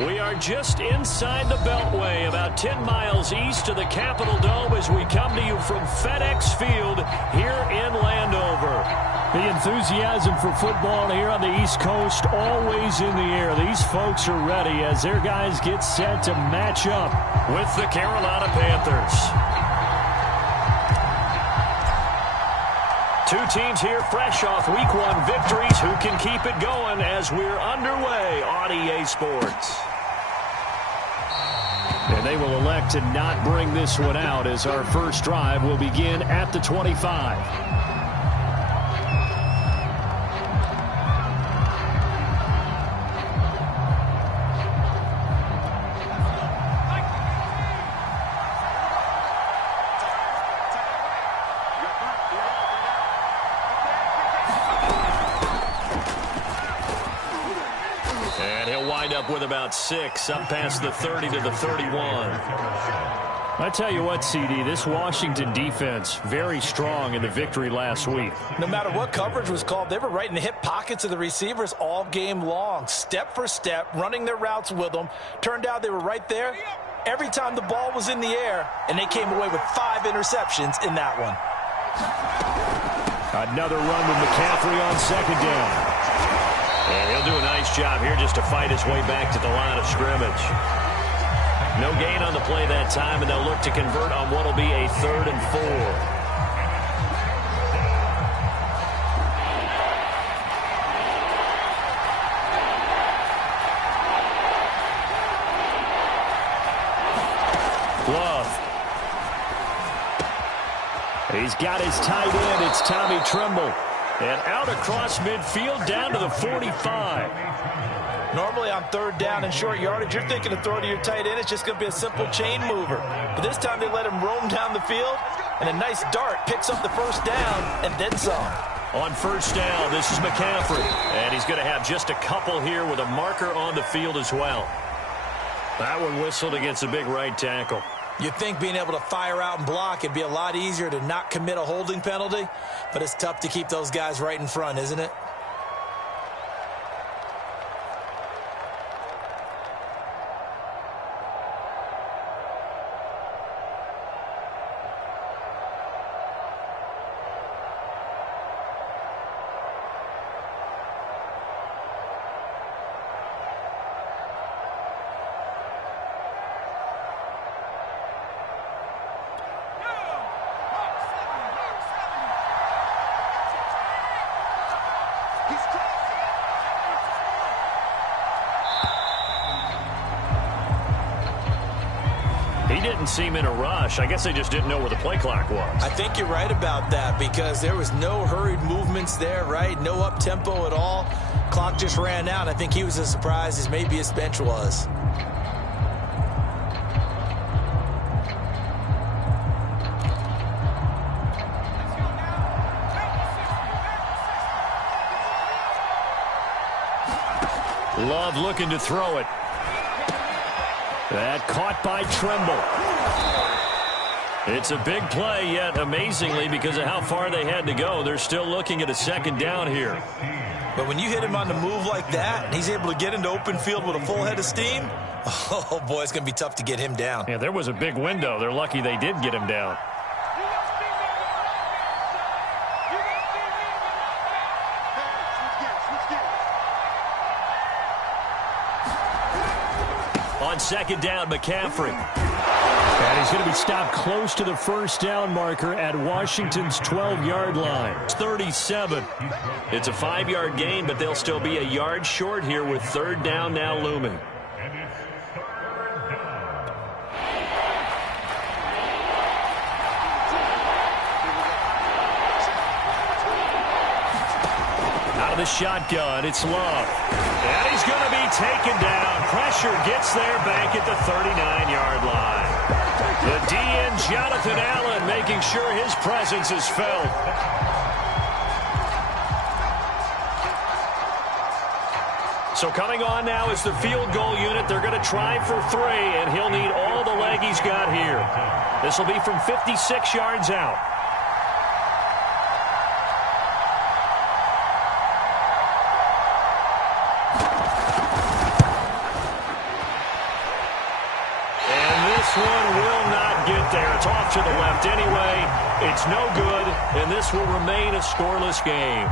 We are just inside the Beltway, about 10 miles east of the Capitol Dome as we come to you from FedEx Field here in Landover. The enthusiasm for football here on the East Coast always in the air. These folks are ready as their guys get set to match up with the Carolina Panthers. Two teams here fresh off Week 1 victories who can keep it going as we're underway on EA Sports. And they will elect to not bring this one out as our first drive will begin at the 25. With about 6, up past the 30 to the 31. I tell you what, CD, this Washington defense, very strong in the victory last week. No matter what coverage was called, they were right in the hip pockets of the receivers all game long, step for step, running their routes with them. Turned out they were right there every time the ball was in the air, and they came away with 5 interceptions in that one. Another run with McCaffrey on second down. And he'll do a nice job here just to fight his way back to the line of scrimmage. No gain on the play that time, and they'll look to convert on what will be a 3rd and 4. Love. He's got his tight end. It's Tommy Tremble. And out across midfield down to the 45. Normally on 3rd down and short yardage, you're thinking of throw to your tight end. It's just going to be a simple chain mover. But this time they let him roam down the field, and a nice dart picks up the first down and then some. On first down, this is McCaffrey. And he's going to have just a couple here with a marker on the field as well. That one whistled against a big right tackle. You'd think being able to fire out and block, it'd be a lot easier to not commit a holding penalty, but it's tough to keep those guys right in front, isn't it? He didn't seem in a rush. I guess they just didn't know where the play clock was. I think you're right about that because there was no hurried movements there, right? No up-tempo at all. Clock just ran out. I think he was as surprised as maybe his bench was. Love looking to throw it. That caught by Tremble. It's a big play, yet amazingly, because of how far they had to go, they're still looking at a 2nd down here. But when you hit him on the move like that, and he's able to get into open field with a full head of steam, oh, boy, it's going to be tough to get him down. Yeah, there was a big window. They're lucky they did get him down. On 2nd down, McCaffrey. And he's going to be stopped close to the first down marker at Washington's 12-yard line. 37. It's a 5-yard gain, but they'll still be a yard short here with 3rd down now looming. Out of the shotgun, it's Love. And he's going to be taken down. Pressure gets there back at the 39-yard line. The DN, Jonathan Allen, making sure his presence is felt. So coming on now is the field goal unit. They're going to try for 3, and he'll need all the leg he's got here. This will be from 56 yards out. one will not get there. It's off to the left anyway. It's no good, and this will remain a scoreless game.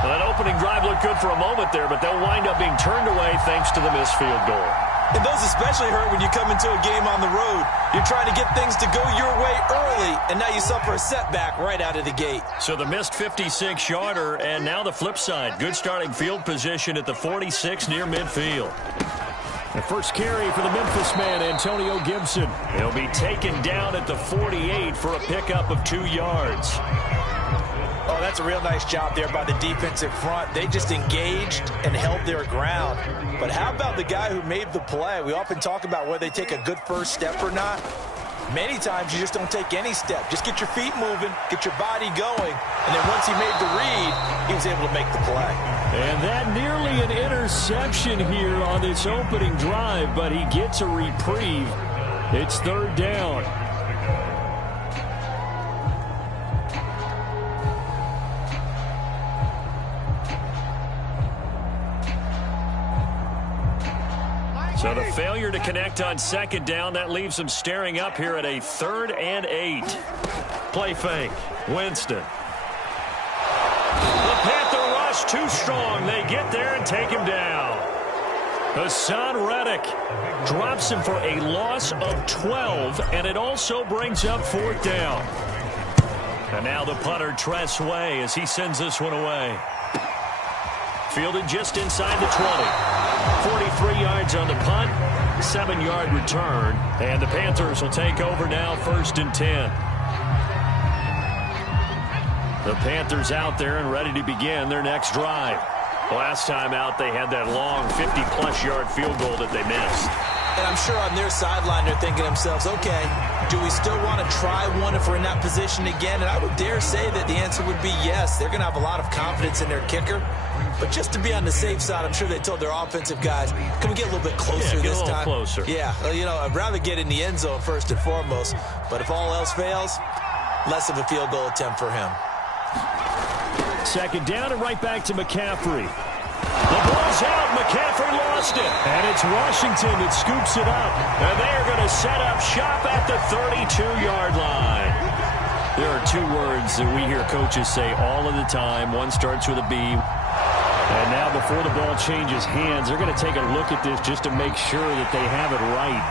Well, that opening drive looked good for a moment there, but they'll wind up being turned away thanks to the missed field goal. And those especially hurt when you come into a game on the road. You're trying to get things to go your way early, and now you suffer a setback right out of the gate. So the missed 56-yarder, and now the flip side. Good starting field position at the 46 near midfield. The first carry for the Memphis man, Antonio Gibson. He'll be taken down at the 48 for a pickup of 2 yards. Oh, that's a real nice job there by the defensive front. They just engaged and held their ground. But how about the guy who made the play? We often talk about whether they take a good first step or not. Many times you just don't take any step. Just get your feet moving, get your body going, and then once he made the read, he was able to make the play. And that nearly an interception here on this opening drive, but he gets a reprieve. It's third down. So the failure to connect on second down, that leaves them staring up here at a 3rd and 8. Play fake. Winston. The Panther rush too strong. They get there and take him down. Hassan Reddick drops him for a loss of 12, and it also brings up 4th down. And now the punter, Tress Way, as he sends this one away. Fielded just inside the 20. 43 yards on the punt, 7-yard return, and the Panthers will take over now 1st and 10. The Panthers out there and ready to begin their next drive. Last time out, they had that long 50-plus yard field goal that they missed. And I'm sure on their sideline they're thinking to themselves, okay, do we still want to try one if we're in that position again? And I would dare say that the answer would be yes. They're going to have a lot of confidence in their kicker. But just to be on the safe side, I'm sure they told their offensive guys, can we get a little bit closer this time? Get a little closer. Yeah, well, you know, I'd rather get in the end zone first and foremost. But if all else fails, less of a field goal attempt for him. Second down and right back to McCaffrey. The ball's out. McCaffrey lost it. And it's Washington that scoops it up. And they are going to set up shop at the 32-yard line. There are 2 words that we hear coaches say all of the time. One starts with a B. And now before the ball changes hands, they're going to take a look at this just to make sure that they have it right.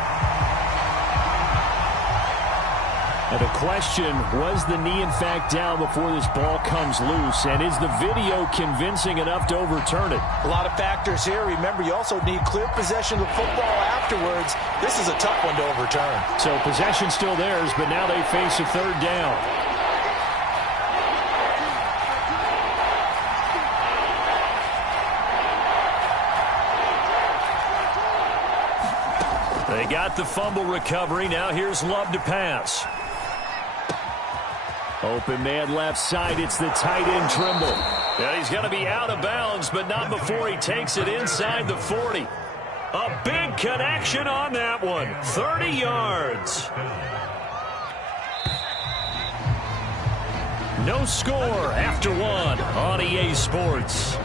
And the question, was the knee in fact down before this ball comes loose? And is the video convincing enough to overturn it? A lot of factors here. Remember, you also need clear possession of the football afterwards. This is a tough one to overturn. So possession still theirs, but now they face a 3rd down. They got the fumble recovery. Now here's Love to pass. Open man left side. It's the tight end Trimble. Yeah, he's going to be out of bounds, but not before he takes it inside the 40. A big connection on that one. 30 yards. No score after 1 on EA Sports.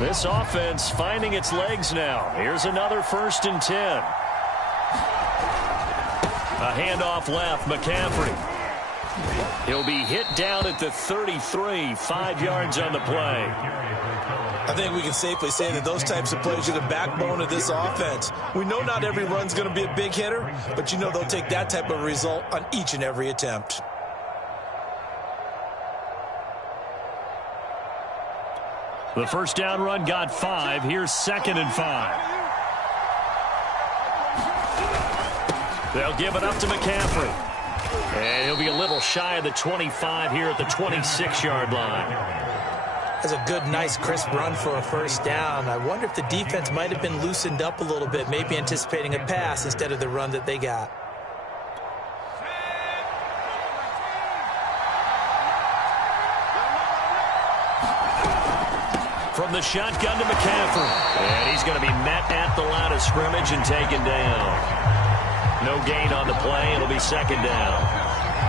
This offense finding its legs now. Here's another 1st and 10. A handoff left, McCaffrey. He'll be hit down at the 33, 5 yards on the play. I think we can safely say that those types of plays are the backbone of this offense. We know not every run's going to be a big hitter, but you know they'll take that type of result on each and every attempt. The first down run got 5. Here's 2nd and 5. They'll give it up to McCaffrey. And he'll be a little shy of the 25 here at the 26-yard line. That's a good, nice, crisp run for a first down. I wonder if the defense might have been loosened up a little bit, maybe anticipating a pass instead of the run that they got. from the shotgun to McCaffrey. And he's going to be met at the line of scrimmage and taken down. No gain on the play. It'll be second down.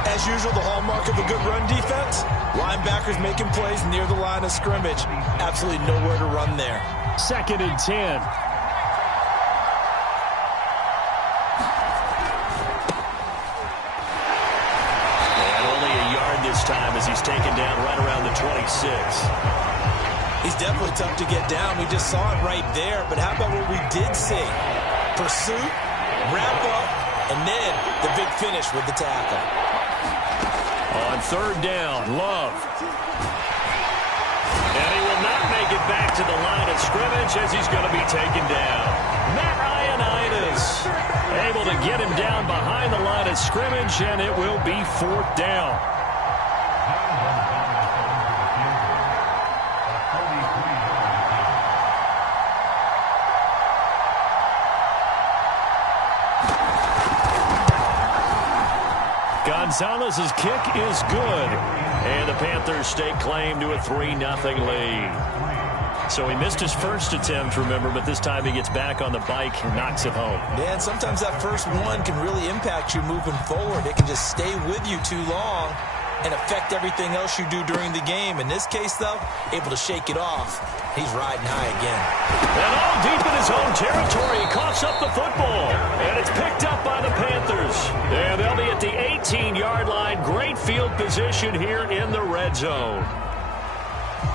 As usual, the hallmark of a good run defense, linebackers making plays near the line of scrimmage. Absolutely nowhere to run there. Second and 10. This time as he's taken down right around the 26. He's definitely tough to get down. We just saw it right there. But how about what we did see? Pursuit, wrap up, and then the big finish with the tackle. On third down, Love. And he will not make it back to the line of scrimmage as he's going to be taken down. Matt Ioannidis able to get him down behind the line of scrimmage, and it will be fourth down. Gonzalez's kick is good. And the Panthers stake claim to a 3-0 lead. So he missed his first attempt, remember, but this time he gets back on the bike and knocks it home. Yeah, and sometimes that first one can really impact you moving forward. It can just stay with you too long and affect everything else you do during the game. In this case, though, able to shake it off. He's riding high again. And all deep in his own territory, he coughs up the football. And it's picked up by the Panthers. And they'll be at the 18-yard line. Great field position here in the red zone.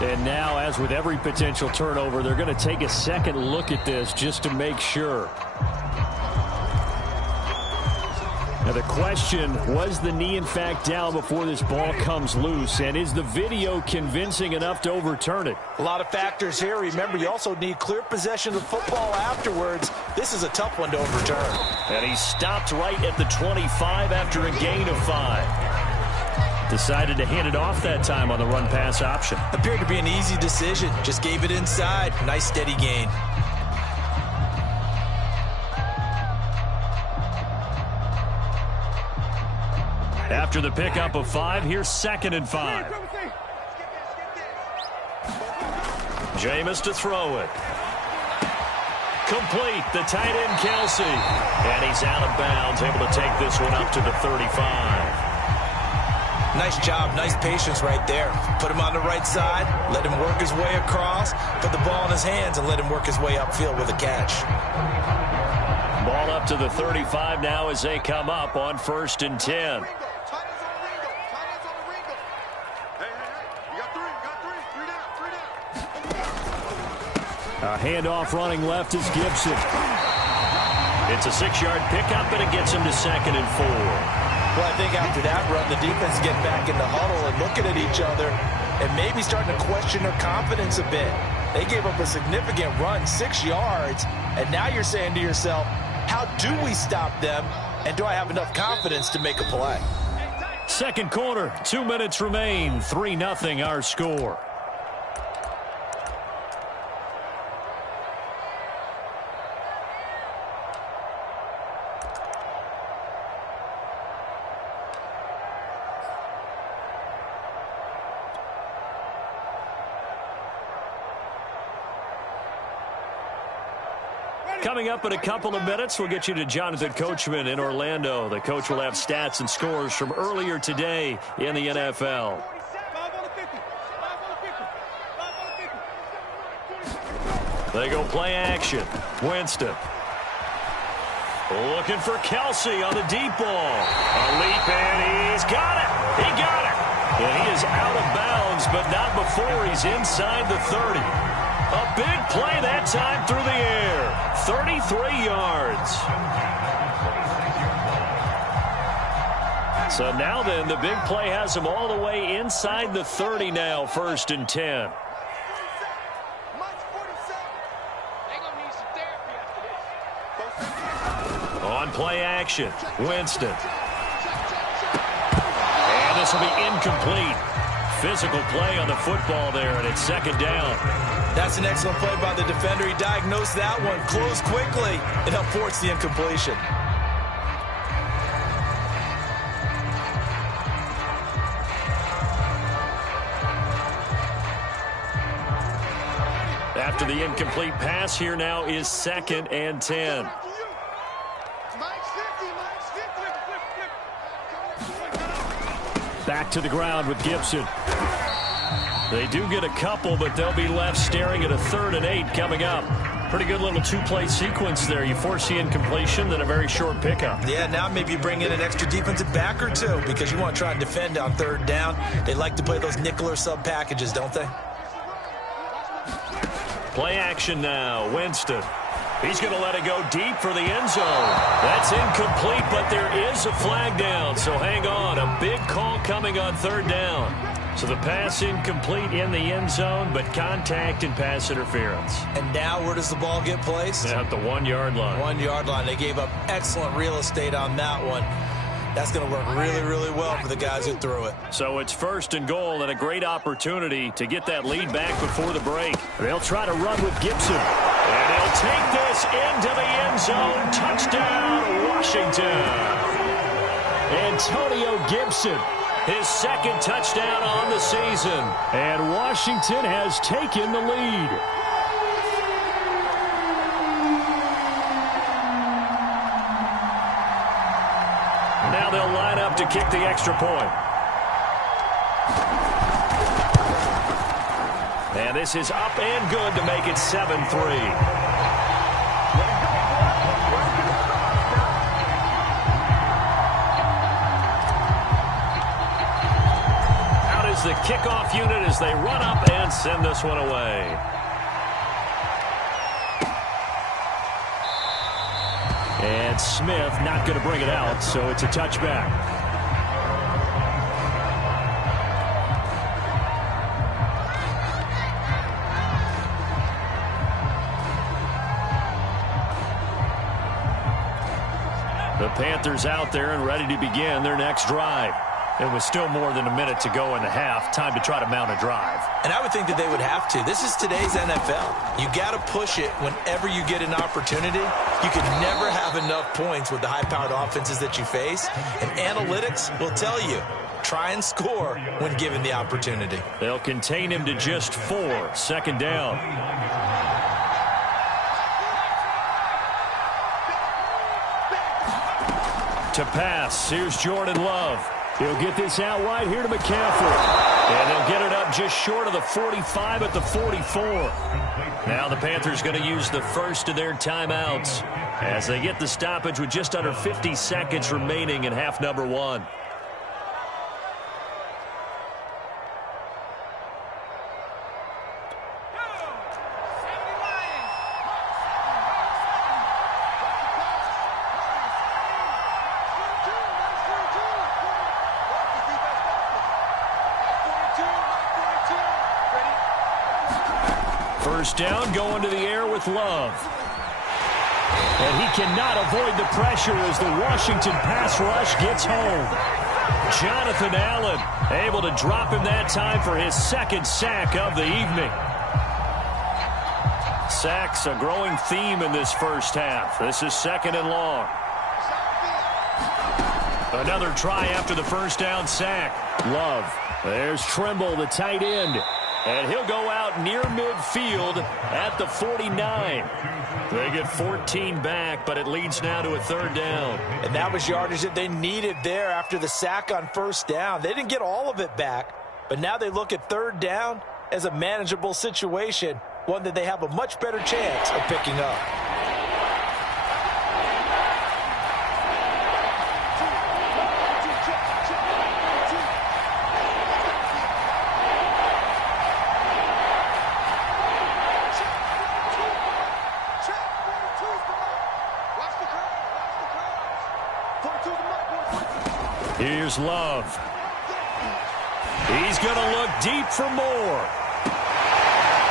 And now, as with every potential turnover, they're going to take a second look at this just to make sure. Now the question, was the knee in fact down before this ball comes loose? And is the video convincing enough to overturn it? A lot of factors here. Remember, you also need clear possession of the football afterwards. This is a tough one to overturn. And he stopped right at the 25 after a gain of 5. Decided to hand it off that time on the run-pass option. Appeared to be an easy decision. Just gave it inside. Nice steady gain. After the pickup of 5, here's 2nd and 5. Jameis to throw it. Complete, the tight end Kelsey. And he's out of bounds, able to take this one up to the 35. Nice job, nice patience right there. Put him on the right side, let him work his way across, put the ball in his hands, and let him work his way upfield with a catch. Ball up to the 35 now as they come up on 1st and 10. A handoff running left is Gibson. It's a 6-yard pickup, and it gets him to 2nd and 4. Well, I think after that run, the defense get back in the huddle and looking at each other and maybe starting to question their confidence a bit. They gave up a significant run, 6 yards, and now you're saying to yourself, how do we stop them, and do I have enough confidence to make a play? Second quarter, 2 minutes remain, 3-0 our score. Coming up in a couple of minutes, we'll get you to Jonathan Coachman in Orlando. The coach will have stats and scores from earlier today in the NFL. They go play action. Winston. Looking for Kelsey on the deep ball. A leap, and he's got it. He got it. And he is out of bounds, but not before he's inside the 30. A big play that time through the air. 33 yards. So now then, the big play has him all the way inside the 30 now, 1st and 10. On play action, Winston. And this will be incomplete. Physical play on the football there, and it's 2nd down. That's an excellent play by the defender. He diagnosed that one, closed quickly, and helped force the incompletion. After the incomplete pass, here now is 2nd and 10. Back to the ground with Gibson. They do get a couple, but they'll be left staring at a 3rd and 8 coming up. Pretty good little 2-play sequence there. You force the incompletion, then a very short pickup. Yeah, now maybe you bring in an extra defensive back or two because you want to try and defend on 3rd down. They like to play those nickel or sub packages, don't they? Play action now. Winston. He's going to let it go deep for the end zone. That's incomplete, but there is a flag down, so hang on. A big call coming on 3rd down. So the pass incomplete in the end zone, but contact and pass interference. And now where does the ball get placed? At the 1-yard line. 1-yard line. They gave up excellent real estate on that one. That's going to work really, really well for the guys who threw it. So it's 1st and goal and a great opportunity to get that lead back before the break. They'll try to run with Gibson. And he'll take this into the end zone. Touchdown, Washington. Antonio Gibson. His 2nd touchdown on the season. And Washington has taken the lead. Now they'll line up to kick the extra point. And this is up and good to make it 7-3. The kickoff unit as they run up and send this one away. And Smith not going to bring it out, so it's a touchback. The Panthers out there and ready to begin their next drive. It was still more than a minute to go in the half. Time to try to mount a drive. And I would think that they would have to. This is today's NFL. You got to push it whenever you get an opportunity. You can never have enough points with the high-powered offenses that you face. And analytics will tell you, try and score when given the opportunity. They'll contain him to just 4. 2nd down. To pass, here's Jordan Love. He'll get this out wide here to McCaffrey. And they'll get it up just short of the 45 at the 44. Now the Panthers going to use the first of their timeouts as they get the stoppage with just under 50 seconds remaining in half number 1. First down, going to the air with Love. And he cannot avoid the pressure as the Washington pass rush gets home. Jonathan Allen able to drop him that time for his 2nd sack of the evening. Sacks a growing theme in this first half. This is 2nd and long. Another try after the first down sack. Love. There's Trimble, the tight end. And he'll go out near midfield at the 49. They get 14 back, but it leads now to a 3rd down. And that was yardage that they needed there after the sack on 1st down. They didn't get all of it back, but now they look at 3rd down as a manageable situation, one that they have a much better chance of picking up. Here's Love. He's going to look deep for more.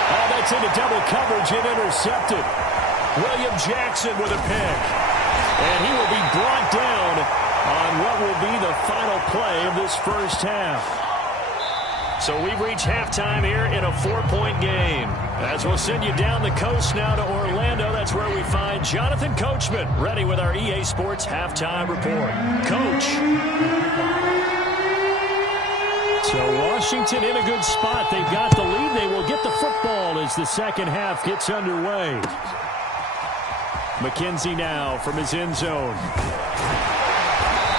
Oh, that's into double coverage and intercepted. William Jackson with a pick. And he will be brought down on what will be the final play of this first half. So we've reached halftime here in a 4-point game. As we'll send you down the coast now to Orlando, that's where we find Jonathan Coachman ready with our EA Sports halftime report. Coach. So Washington in a good spot. They've got the lead. They will get the football as the second half gets underway. McKenzie now from his end zone.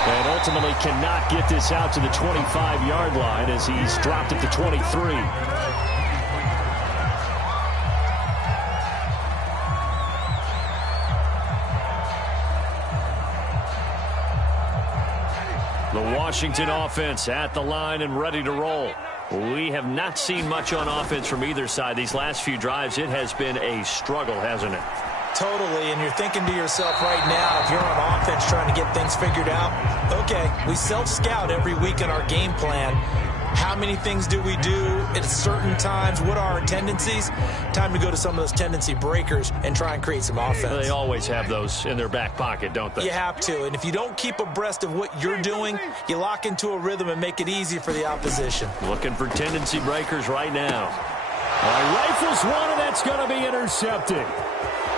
And ultimately cannot get this out to the 25-yard line as he's dropped at the 23. The Washington offense at the line and ready to roll. We have not seen much on offense from either side. These last few drives, it has been a struggle, hasn't it? Totally, and you're thinking to yourself right now, if you're on offense trying to get things figured out, okay, we self-scout every week in our game plan. How many things do we do at certain times? What are our tendencies? Time to go to some of those tendency breakers and try and create some offense. They always have those in their back pocket, don't they? You have to, and if you don't keep abreast of what you're doing, you lock into a rhythm and make it easy for the opposition. Looking for tendency breakers right now. Rifles one, and that's going to be intercepted.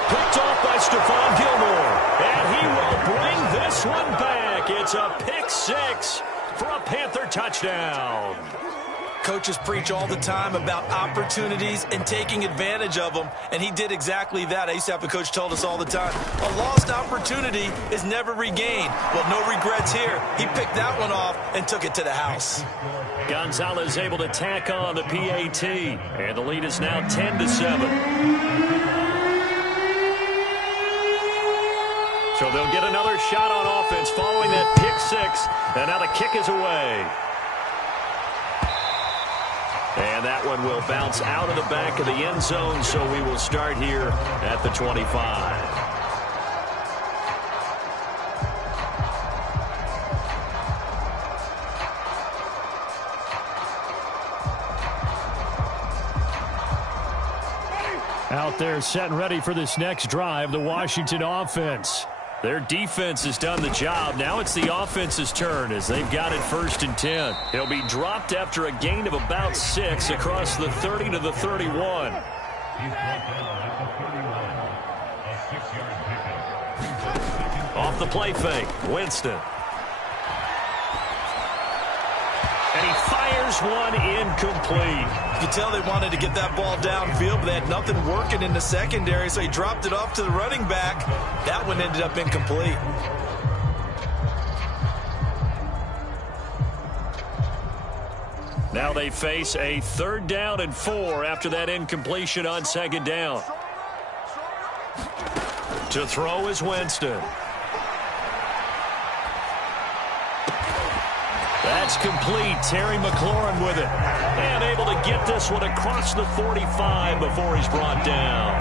Picked off by Stephon Gilmore, and he will bring this one back. It's a pick six for a Panther touchdown. Coaches preach all the time about opportunities and taking advantage of them, and he did exactly that. I used to have a coach told us all the time, a lost opportunity is never regained. Well, no regrets here. He picked that one off and took it to the house. Gonzalez able to tack on the PAT, and the lead is now 10-7. So they'll get another shot on offense following that pick six, and now the kick is away. And that one will bounce out of the back of the end zone, so we will start here at the 25. Out there set and ready for this next drive, the Washington offense. Their defense has done the job. Now it's the offense's turn as they've got it 1st and 10. He'll be dropped after a gain of about 6 across the 30 to the 31. Off the play fake, Winston. And he fires one incomplete. You can tell they wanted to get that ball downfield, but they had nothing working in the secondary, so he dropped it off to the running back. That one ended up incomplete. Now they face a 3rd down and 4 after that incompletion on 2nd down. To throw is Winston. That's complete. Terry McLaurin with it. And able to get this one across the 45 before he's brought down.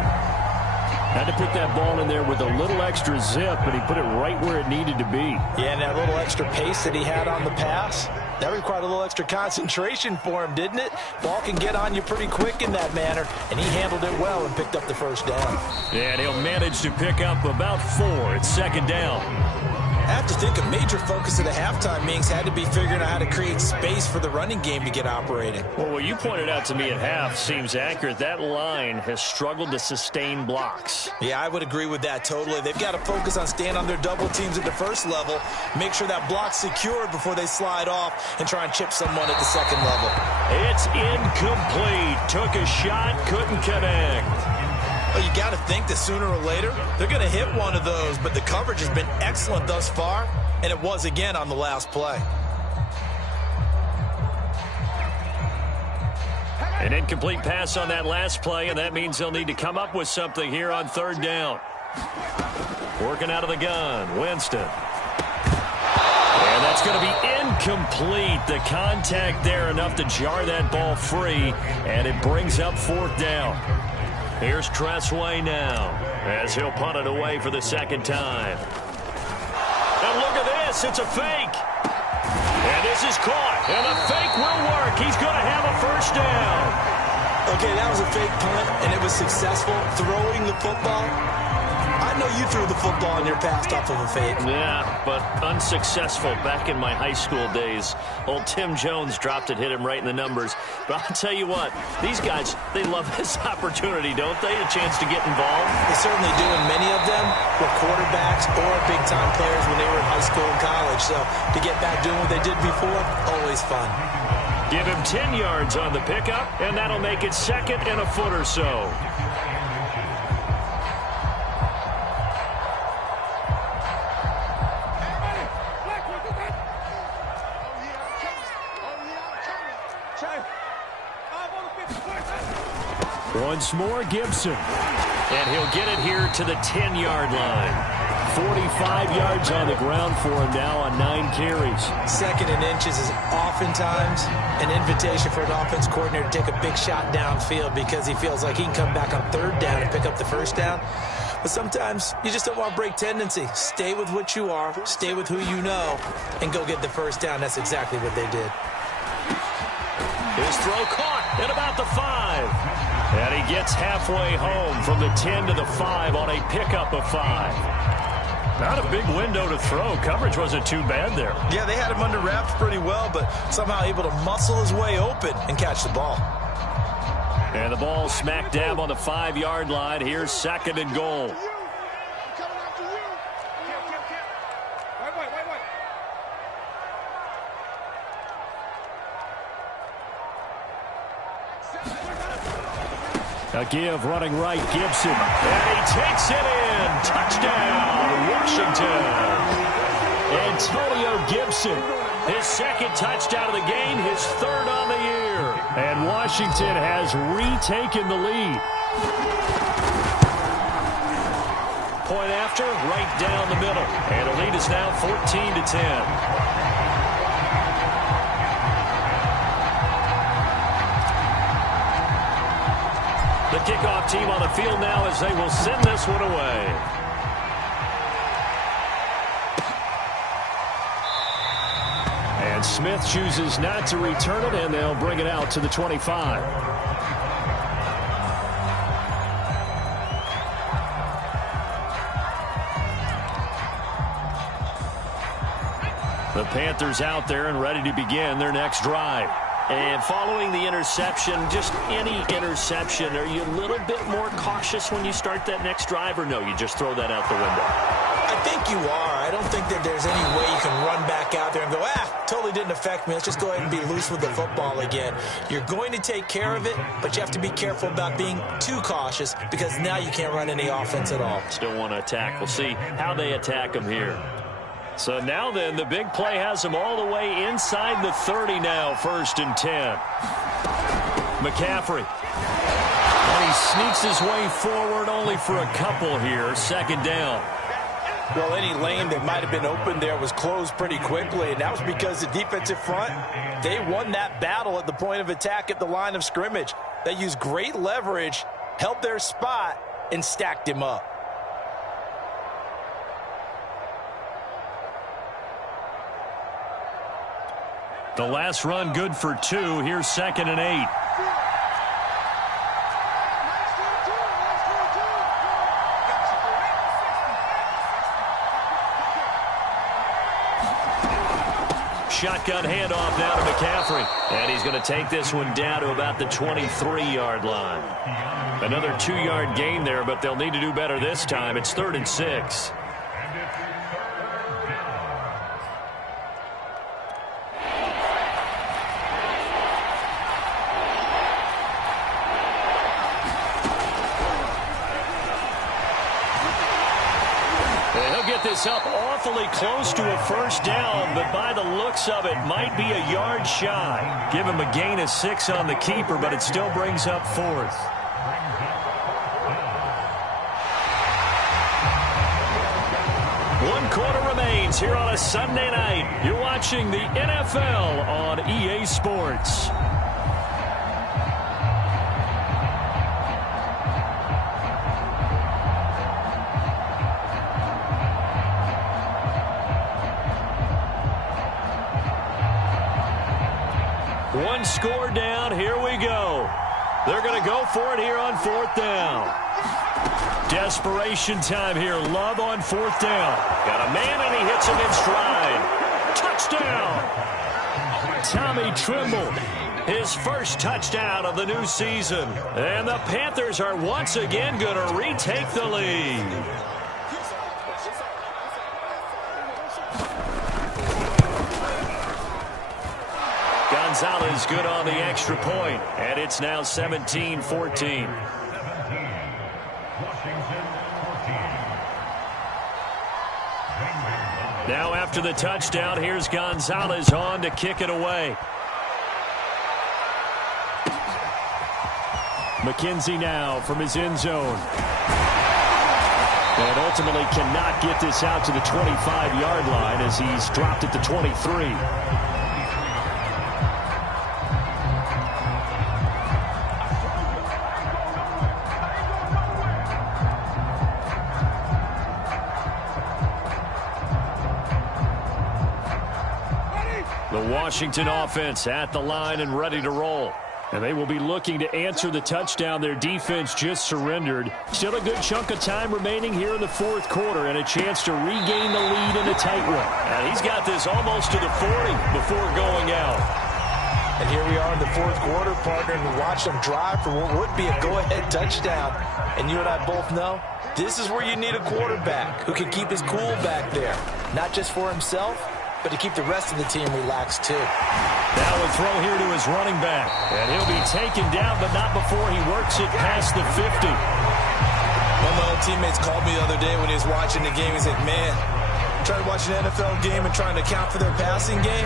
Had to put that ball in there with a little extra zip, but he put it right where it needed to be. Yeah, and that little extra pace that he had on the pass, that required a little extra concentration for him, didn't it? Ball can get on you pretty quick in that manner, and he handled it well and picked up the 1st down. Yeah, and he'll manage to pick up about 4 at 2nd down. I have to think a major focus of the halftime meetings had to be figuring out how to create space for the running game to get operating. Well, what you pointed out to me at half seems accurate. That line has struggled to sustain blocks. Yeah, I would agree with that totally. They've got to focus on staying on their double teams at the 1st level, make sure that block's secured before they slide off and try and chip someone at the 2nd level. It's incomplete. Took a shot, couldn't connect. Well, you got to think that sooner or later they're going to hit one of those, but the coverage has been excellent thus far, and it was again on the last play. An incomplete pass on that last play, and that means they'll need to come up with something here on 3rd down. Working out of the gun, Winston. And that's going to be incomplete. The contact there enough to jar that ball free, and it brings up 4th down. Here's Tressway now as he'll punt it away for the 2nd time. And look at this. It's a fake. And this is caught. And the fake will work. He's going to have a 1st down. Okay, that was a fake punt, and it was successful. Throwing the football. I know you threw the football and you're passed off of a fake. Yeah, but unsuccessful back in my high school days. Old Tim Jones dropped it, hit him right in the numbers. But I'll tell you what, these guys, they love this opportunity, don't they? A chance to get involved. They certainly do, and many of them were quarterbacks or big-time players when they were in high school and college. So to get back doing what they did before, always fun. Give him 10 yards on the pickup, and that'll make it 2nd and a foot or so. Once more, Gibson. And he'll get it here to the 10-yard line. 45 yards on the ground for him now on 9 carries. 2nd and inches is oftentimes an invitation for an offense coordinator to take a big shot downfield because he feels like he can come back on 3rd down and pick up the 1st down. But sometimes you just don't want to break tendency. Stay with what you are, stay with who you know, and go get the 1st down. That's exactly what they did. His throw caught at about the 5. And he gets halfway home from the 10 to the 5 on a pickup of 5. Not a big window to throw. Coverage wasn't too bad there. Yeah, they had him under wraps pretty well, but somehow able to muscle his way open and catch the ball. And the ball smack dab on the 5-yard line. Here's 2nd and goal. A give running right, Gibson. And he takes it in. Touchdown, Washington. Antonio Gibson, his 2nd touchdown of the game, his 3rd on the year. And Washington has retaken the lead. Point after, right down the middle. And the lead is now 14-10. The kickoff team on the field now as they will send this one away. And Smith chooses not to return it, and they'll bring it out to the 25. The Panthers out there and ready to begin their next drive. And following the interception, just any interception, are you a little bit more cautious when you start that next drive, or no, you just throw that out the window? I think you are. I don't think that there's any way you can run back out there and go, totally didn't affect me. Let's just go ahead and be loose with the football again. You're going to take care of it, but you have to be careful about being too cautious because now you can't run any offense at all. Still want to attack. We'll see how they attack them here. So now then, the big play has him all the way inside the 30 now, 1st and 10. McCaffrey. And he sneaks his way forward only for a couple here, 2nd down. Well, any lane that might have been open there was closed pretty quickly, and that was because the defensive front, they won that battle at the point of attack at the line of scrimmage. They used great leverage, held their spot, and stacked him up. The last run good for 2. Here's 2nd and 8. Shotgun handoff now to McCaffrey. And he's going to take this one down to about the 23-yard line. Another 2-yard gain there, but they'll need to do better this time. It's 3rd and 6. This up awfully close to a 1st down, but by the looks of it, might be a yard shy. Give him a gain of 6 on the keeper, but it still brings up 4th. One quarter remains here on a Sunday night. You're watching the NFL on EA Sports. One score down. Here we go. They're going to go for it here on 4th down. Desperation time here. Love on 4th down. Got a man, and he hits him in stride. Touchdown. Tommy Tremble. His 1st touchdown of the new season. And the Panthers are once again going to retake the lead. Gonzalez good on the extra point, and it's now 17-14. Now after the touchdown, here's Gonzalez on to kick it away. McKenzie now from his end zone. And ultimately cannot get this out to the 25-yard line as he's dropped at the 23. The Washington offense at the line and ready to roll. And they will be looking to answer the touchdown their defense just surrendered. Still a good chunk of time remaining here in the fourth quarter and a chance to regain the lead in a tight one. And he's got this almost to the 40 before going out. And here we are in the fourth quarter, partner, and watch them drive for what would be a go-ahead touchdown. And you and I both know this is where you need a quarterback who can keep his cool back there, not just for himself, but to keep the rest of the team relaxed too. Now a throw here to his running back. And he'll be taken down, but not before he works it past the 50. One of my old teammates called me the other day when he was watching the game. He said, man, trying to watch an NFL game and trying to account for their passing game,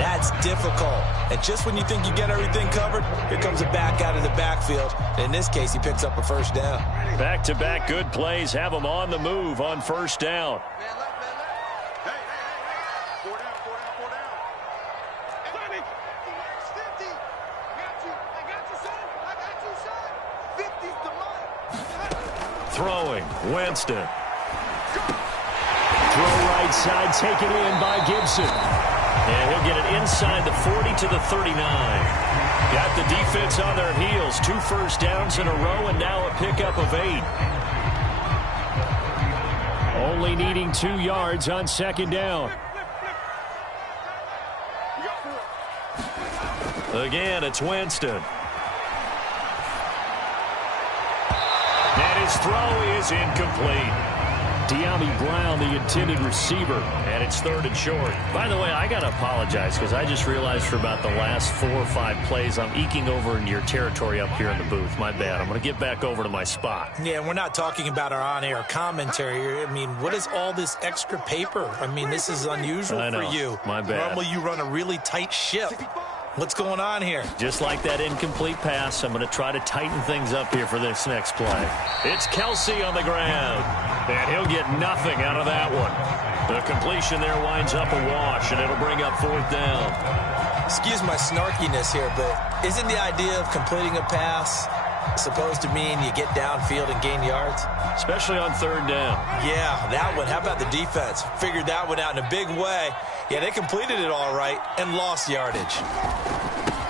that's difficult. And just when you think you get everything covered, here comes a back out of the backfield. In this case, he picks up a first down. Back-to-back good plays have him on the move on first down. Throwing, Winston. Throw right side, taken in by Gibson. And he'll get it inside the 40 to the 39. Got the defense on their heels. 2 first downs in a row, and now a pickup of 8. Only needing 2 yards on second down. Again, it's Winston. And his throw is incomplete. De'Ami Brown, the intended receiver, and it's 3rd and short. By the way, I got to apologize because I just realized for about the last 4 or 5 plays, I'm eking over into your territory up here in the booth. My bad. I'm going to get back over to my spot. Yeah, we're not talking about our on-air commentary here. I mean, what is all this extra paper? I mean, this is unusual for you. My bad. Normally you run a really tight ship. What's going on here? Just like that incomplete pass, I'm going to try to tighten things up here for this next play. It's Kelsey on the ground, and he'll get nothing out of that one. The completion there winds up a wash, and it'll bring up 4th down. Excuse my snarkiness here, but isn't the idea of completing a pass supposed to mean you get downfield and gain yards? Especially on 3rd down. Yeah, that one. How about the defense? Figured that one out in a big way. Yeah, they completed it all right and lost yardage.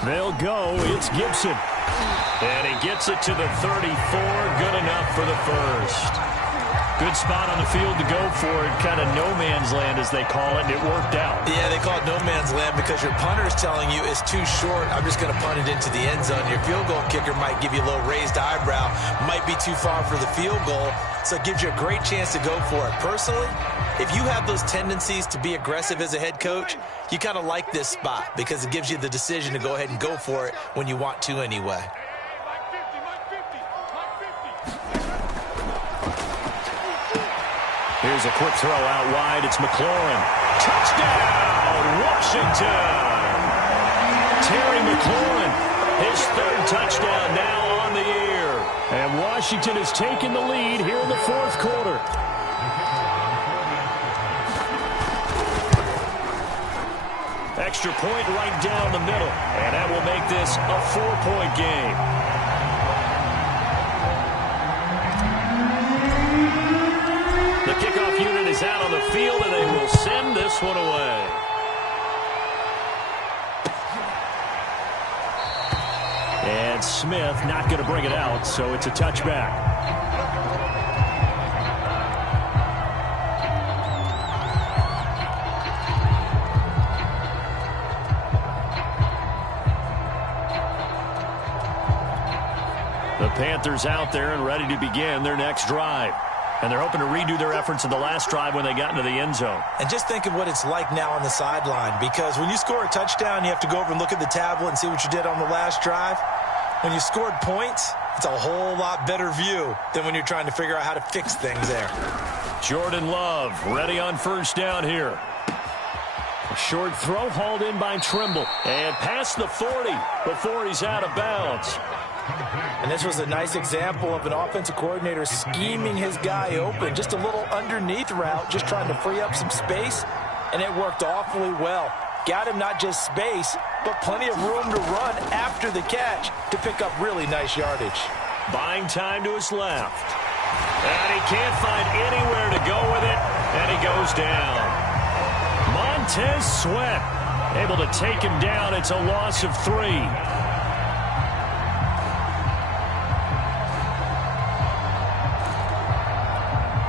They'll go. It's Gibson. And he gets it to the 34. Good enough for the first. Good spot on the field to go for it. Kind of no man's land, as they call it, and it worked out. Yeah, they call it no man's land because your punter is telling you it's too short. I'm just going to punt it into the end zone. Your field goal kicker might give you a little raised eyebrow. Might be too far for the field goal, so it gives you a great chance to go for it. Personally, if you have those tendencies to be aggressive as a head coach, you kind of like this spot because it gives you the decision to go ahead and go for it when you want to anyway. Here's a quick throw out wide. It's McLaurin. Touchdown, Washington! Terry McLaurin, his 3rd touchdown now on the year. And Washington has taken the lead here in the 4th quarter. Extra point right down the middle. And that will make this a 4-point game. The kickoff unit is out on the field, and they will send this one away. And Smith not going to bring it out, so it's a touchback. The Panthers out there and ready to begin their next drive. And they're hoping to redo their efforts in the last drive when they got into the end zone. And just think of what it's like now on the sideline, because when you score a touchdown, you have to go over and look at the tablet and see what you did on the last drive. When you scored points, it's a whole lot better view than when you're trying to figure out how to fix things there. Jordan Love ready on first down here. A short throw hauled in by Trimble. And past the 40 before he's out of bounds. And this was a nice example of an offensive coordinator scheming his guy open. Just a little underneath route, just trying to free up some space, and it worked awfully well. Got him not just space, but plenty of room to run after the catch to pick up really nice yardage. Buying time to his left. And he can't find anywhere to go with it, and he goes down. Montez Sweat able to take him down. It's a loss of 3.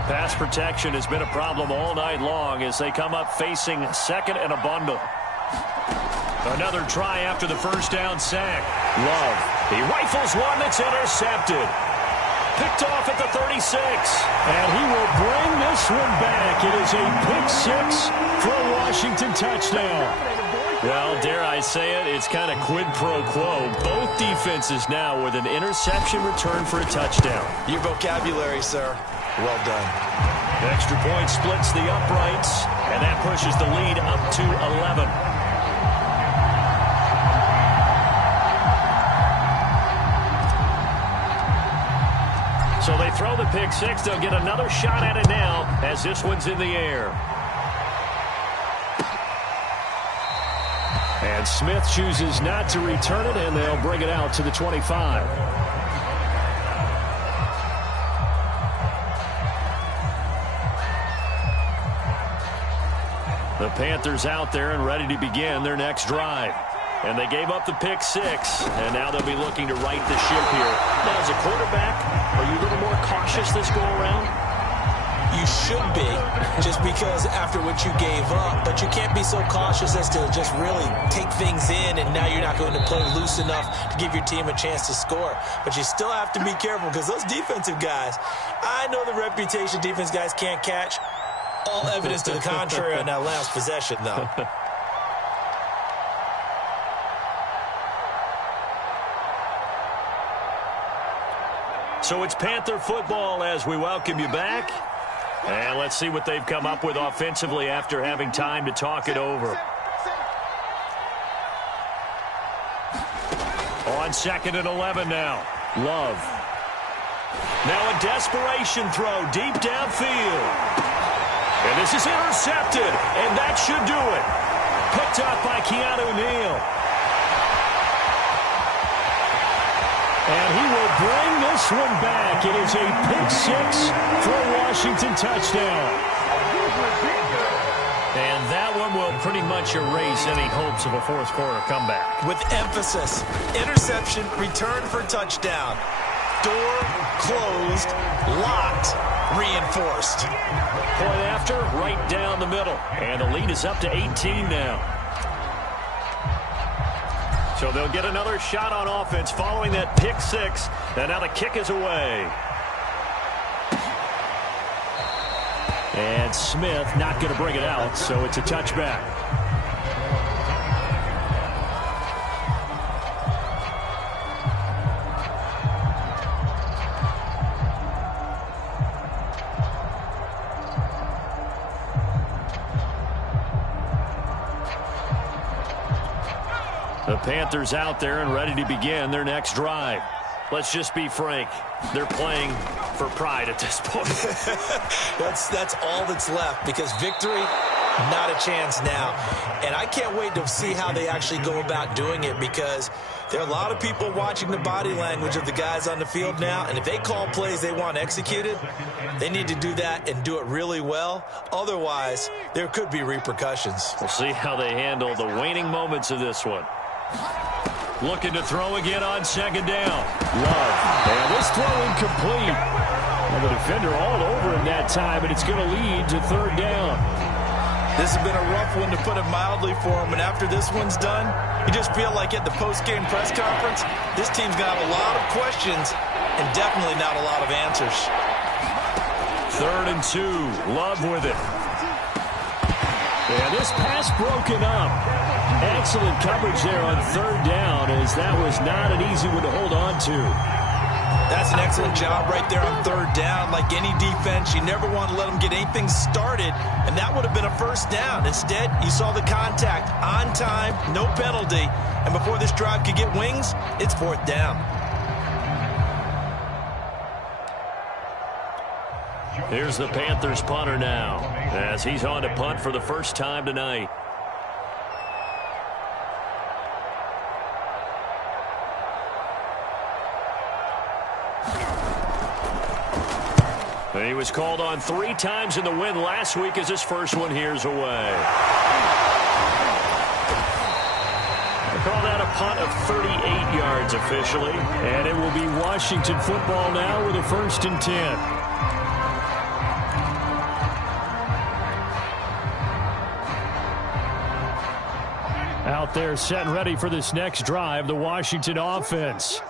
Pass protection has been a problem all night long as they come up facing second and a bundle. Another try after the first down sack. Love. He rifles one that's intercepted. Picked off at the 36. And he will bring this one back. It is a pick 6 for a Washington touchdown. Well, dare I say it, it's kind of quid pro quo. Both defenses now with an interception return for a touchdown. Your vocabulary, sir. Well done. Extra point splits the uprights, and that pushes the lead up to 11. So they throw the pick 6. They'll get another shot at it now as this one's in the air. And Smith chooses not to return it, and they'll bring it out to the 25. The Panthers out there and ready to begin their next drive. And they gave up the pick 6, and now they'll be looking to right the ship here. Now, as a quarterback, are you a little more cautious this go-around? You should be, just because after what you gave up, but you can't be so cautious as to just really take things in, and now you're not going to play loose enough to give your team a chance to score. But you still have to be careful, because those defensive guys, I know the reputation defense guys can't catch. All evidence to the contrary on that last possession, though. So it's Panther football as we welcome you back. And let's see what they've come up with offensively after having time to talk it over. On 2nd and 11 now. Love. Now a desperation throw deep downfield. And this is intercepted, and that should do it. Picked up by Keanu Neal. And he will bring this one back. It is a pick 6 for a Washington touchdown. And that one will pretty much erase any hopes of a fourth quarter comeback. With emphasis, interception, return for touchdown. Door closed, locked, reinforced. Point after, right down the middle. And the lead is up to 18 now. So they'll get another shot on offense following that pick 6. And now the kick is away. And Smith not going to bring it out, so it's a touchback. The Panthers out there and ready to begin their next drive. Let's just be frank. They're playing for pride at this point. That's all that's left, because victory, not a chance now. And I can't wait to see how they actually go about doing it, because there are a lot of people watching the body language of the guys on the field now, and if they call plays they want executed, they need to do that and do it really well. Otherwise, there could be repercussions. We'll see how they handle the waning moments of this one. Looking to throw again on 2nd down. Love. And this throw incomplete. And the defender all over him that time, and it's going to lead to 3rd down. This has been a rough one, to put it mildly, for him. And after this one's done, you just feel like at the post-game press conference, this team's going to have a lot of questions and definitely not a lot of answers. 3rd and 2. Love with it. And this pass broken up. Excellent coverage there on 3rd down, as that was not an easy one to hold on to. That's an excellent job right there on 3rd down. Like any defense, you never want to let them get anything started, and that would have been a 1st down. Instead, you saw the contact on time, no penalty, and before this drive could get wings, it's 4th down. Here's the Panthers punter now, as he's on to punt for the first time tonight. He was called on 3 times in the win last week, as his first one here's away. They call that a punt of 38 yards officially, and it will be Washington football now with a 1st and 10. Out there set and ready for this next drive, the Washington offense.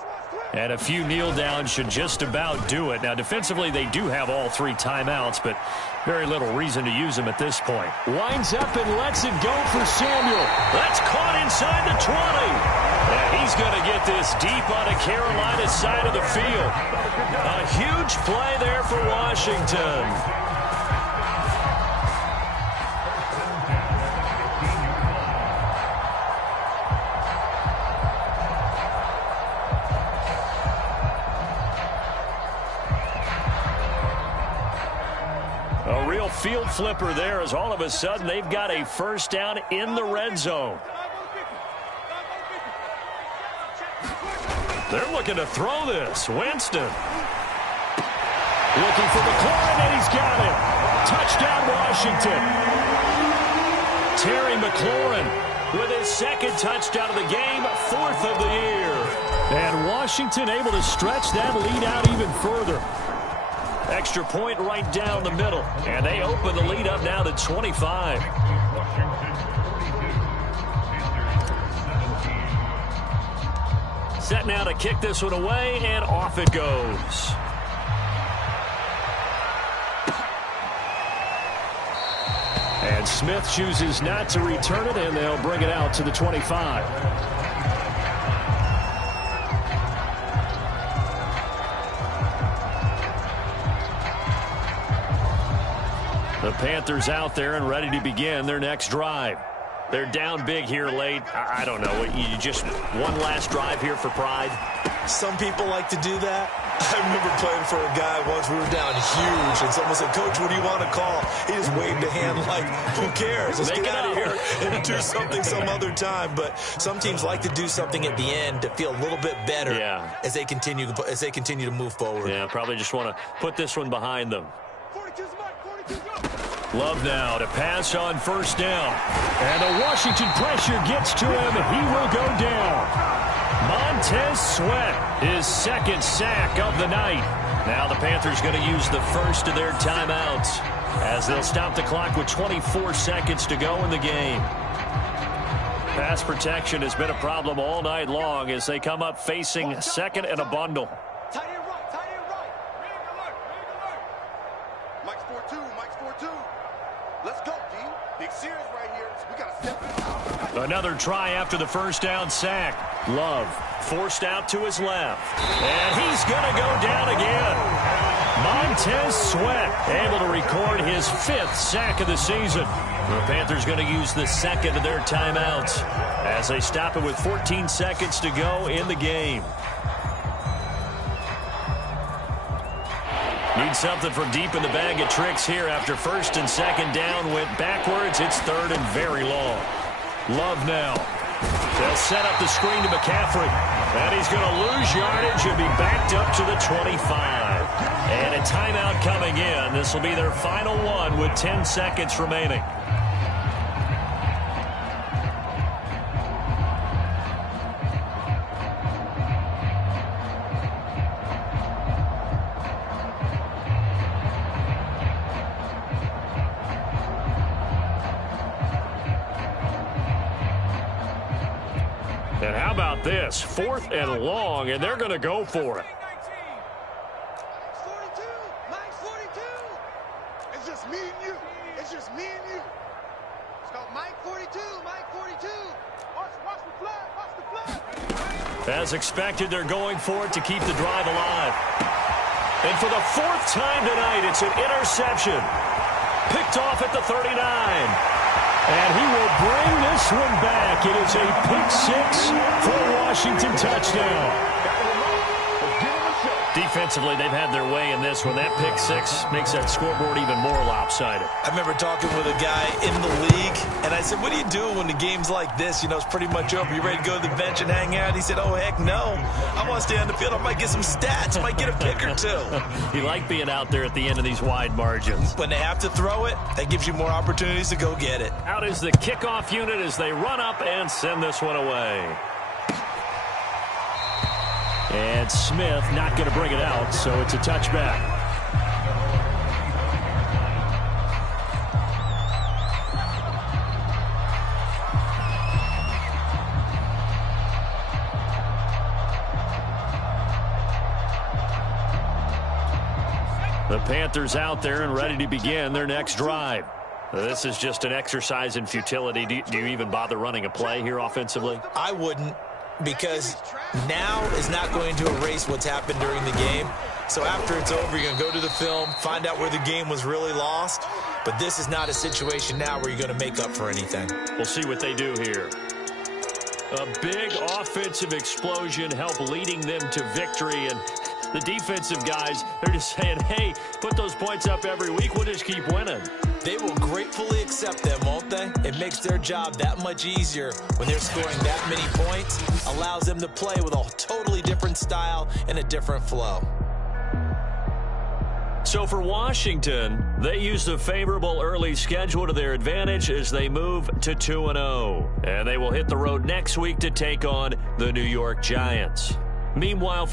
And a few kneel downs should just about do it. Now, defensively, they do have all 3 timeouts, but very little reason to use them at this point. Winds up and lets it go for Samuel. That's caught inside the 20. And he's going to get this deep on the Carolina side of the field. A huge play there for Washington. Field flipper there, as all of a sudden they've got a 1st down in the red zone. They're looking to throw this. Winston looking for McLaurin, and he's got it. Touchdown, Washington. Terry McLaurin with his 2nd touchdown of the game, 4th of the year. And Washington able to stretch that lead out even further. Extra point right down the middle. And they open the lead up now to 25. Set now to kick this one away, and off it goes. And Smith chooses not to return it, and they'll bring it out to the 25. The Panthers out there and ready to begin their next drive. They're down big here late. I don't know. You just one last drive here for pride? Some people like to do that. I remember playing for a guy once. We were down huge, and someone said, "Coach, what do you want to call?" He just waved a hand like, "Who cares? Let's get out of here and do something some other time." But some teams like to do something at the end to feel a little bit better as they continue to move forward. Yeah, probably just want to put this one behind them. Love now to pass on 1st down. And the Washington pressure gets to him. He will go down. Montez Sweat, his 2nd sack of the night. Now the Panthers going to use the 1st of their timeouts, as they'll stop the clock with 24 seconds to go in the game. Pass protection has been a problem all night long as they come up facing 2nd and a bundle. Another try after the 1st down sack. Love forced out to his left. And he's going to go down again. Montez Sweat able to record his 5th sack of the season. The Panthers going to use the 2nd of their timeouts as they stop it with 14 seconds to go in the game. Need something from deep in the bag of tricks here after 1st and 2nd down went backwards. It's 3rd and very long. Love now. They'll set up the screen to McCaffrey. And he's going to lose yardage and be backed up to the 25. And a timeout coming in. This will be their final one with 10 seconds remaining. And how about this? 4th and long, and they're going to go for it. It's just me and you. It's just me and you. It's called Mike 42. Mike 42. Watch the flag. Watch the flag. As expected, they're going for it to keep the drive alive. And for the fourth time tonight, it's an interception. Picked off at the 39. And he will bring this one back. It is a pick six for a Washington touchdown. Defensively, they've had their way in this one. That pick six makes that scoreboard even more lopsided. I remember talking with a guy in the league, and I said, what do you do when the game's like this? You know, it's pretty much over. You ready to go to the bench and hang out? He said, oh, heck no. I want to stay on the field. I might get some stats. I might get a pick or two. You like being out there at the end of these wide margins. When they have to throw it, that gives you more opportunities to go get it. Out is the kickoff unit as they run up and send this one away. And Smith not going to bring it out, so it's a touchback. The Panthers out there and ready to begin their next drive. This is just an exercise in futility. Do you even bother running a play here offensively? I wouldn't, because now is not going to erase what's happened during the game. So after it's over, you're going to go to the film, find out where the game was really lost. But this is not a situation now where you're going to make up for anything. We'll see what they do here. A big offensive explosion helped leading them to victory. And the defensive guys, they're just saying, hey, put those points up every week. We'll just keep winning. They will gratefully accept them, won't they? It makes their job that much easier when they're scoring that many points. Allows them to play with a totally different style and a different flow. So for Washington, they use the favorable early schedule to their advantage as they move to 2-0. And they will hit the road next week to take on the New York Giants. Meanwhile,